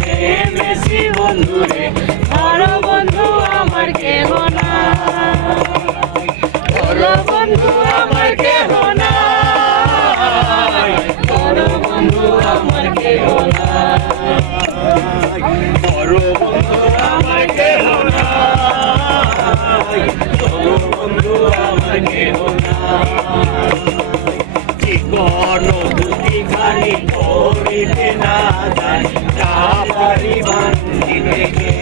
নেমেছি বন্ধুরে, ধরো বন্ধু আমার কেহ নাই, ধরো বন্ধু আমার কেহ নাই, ধরো বন্ধু আমার কেহ নাই, ধরো বন্ধু আমার কেহ নাই, ধরো বন্ধু আমার কেহ নাই। কি করো দুটি খানি করিতে না জানি, না পারি বান্ধিতে গে।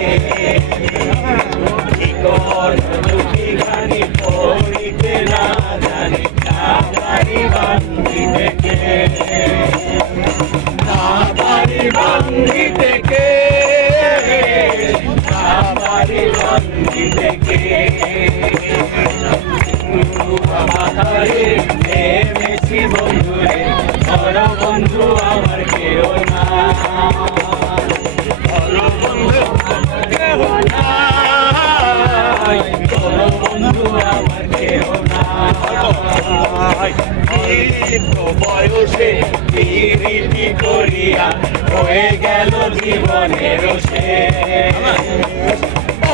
কি করো দুটি খানি করিতে না জানি, না পারি বান্ধিতে গে, না পারি বান্ধিতে গে, না পারি বান্ধিতে গে। নেমেছি বন্ধুরে, ধরো বন্ধু আমার কেহ নাই, ধরো বন্ধু আমার কেহ নাই, ধরো বন্ধু আমার কেহ নাই। বৃদ্ধ বয়সে পিরিতি করিয়া হয়ে গেল জীবনের শেষ,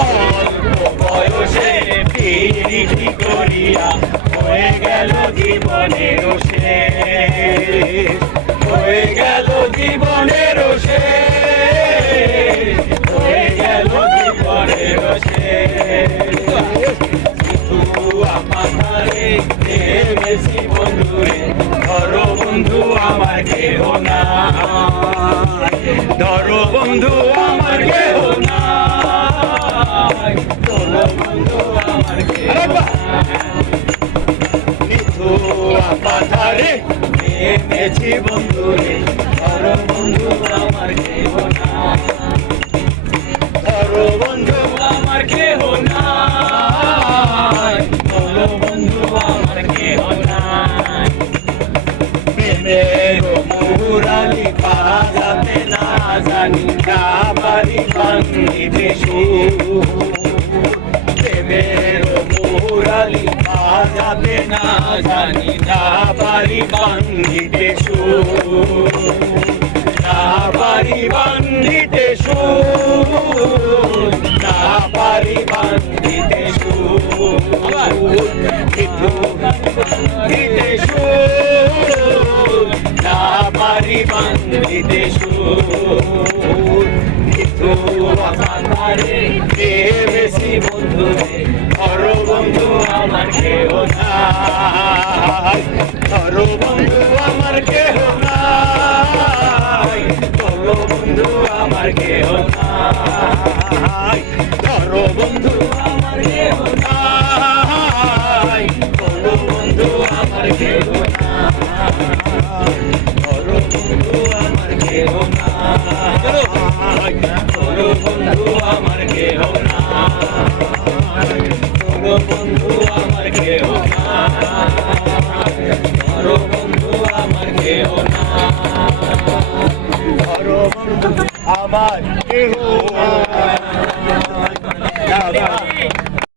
অল্প বয়সে পিরিতি করিয়া হয়ে গেল জীবনের শেষ, হয়ে গেল জীবনের শেষ, হয়ে গেল জীবনের শেষ। আমারে নেমেছি বন্ধুরে, ধরো বন্ধু আমার কেহ নাই, ধরো বন্ধু আমার কেহ নাই, ধরো বন্ধু আমার কেহ নাই। পাথারে নেমেছি বন্ধুরে, ধরো বন্ধু আমার কেহ নাই, ধরো বন্ধু আমার কেহ নাই, ধরো বন্ধু আমার কেহ নাই। প্রেমের মুহুরালি বাজাতে না জানি, না পারি বান্ধিতে সুর, প্রেমের মুহুরালি বাজাতে না জানি, না পারি বান্ধিতে সুর, না পারি বান্ধিতে সুর, না পারি বান্ধিতে সুর, বান্ধিতে সুর, না পারি বান্ধিতে সুর। পাথারে নেমেছি বন্ধুরে, ধরো বন্ধু আমার কেহ নাই, ধরো বন্ধু আমার কেহ নাই, ধরো বন্ধু আমার কেহ নাই, ধরো বন্ধু আমার কেহ নাই, ধরো বন্ধু আমার কেহ নাই, ধরো বন্ধু আমার কেহ নাই, ধরো বন্ধু আমার কেহ নাই, ধরো বন্ধু আমার কেহ নাই, ধরো বন্ধু আমার কেহ নাই, ধরো বন্ধু আমার কেহ নাই।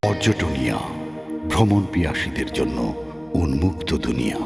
পর্যটনিয়া ভ্রমণ পিয়াসীদের জন্য উন্মুক্ত দুনিয়া।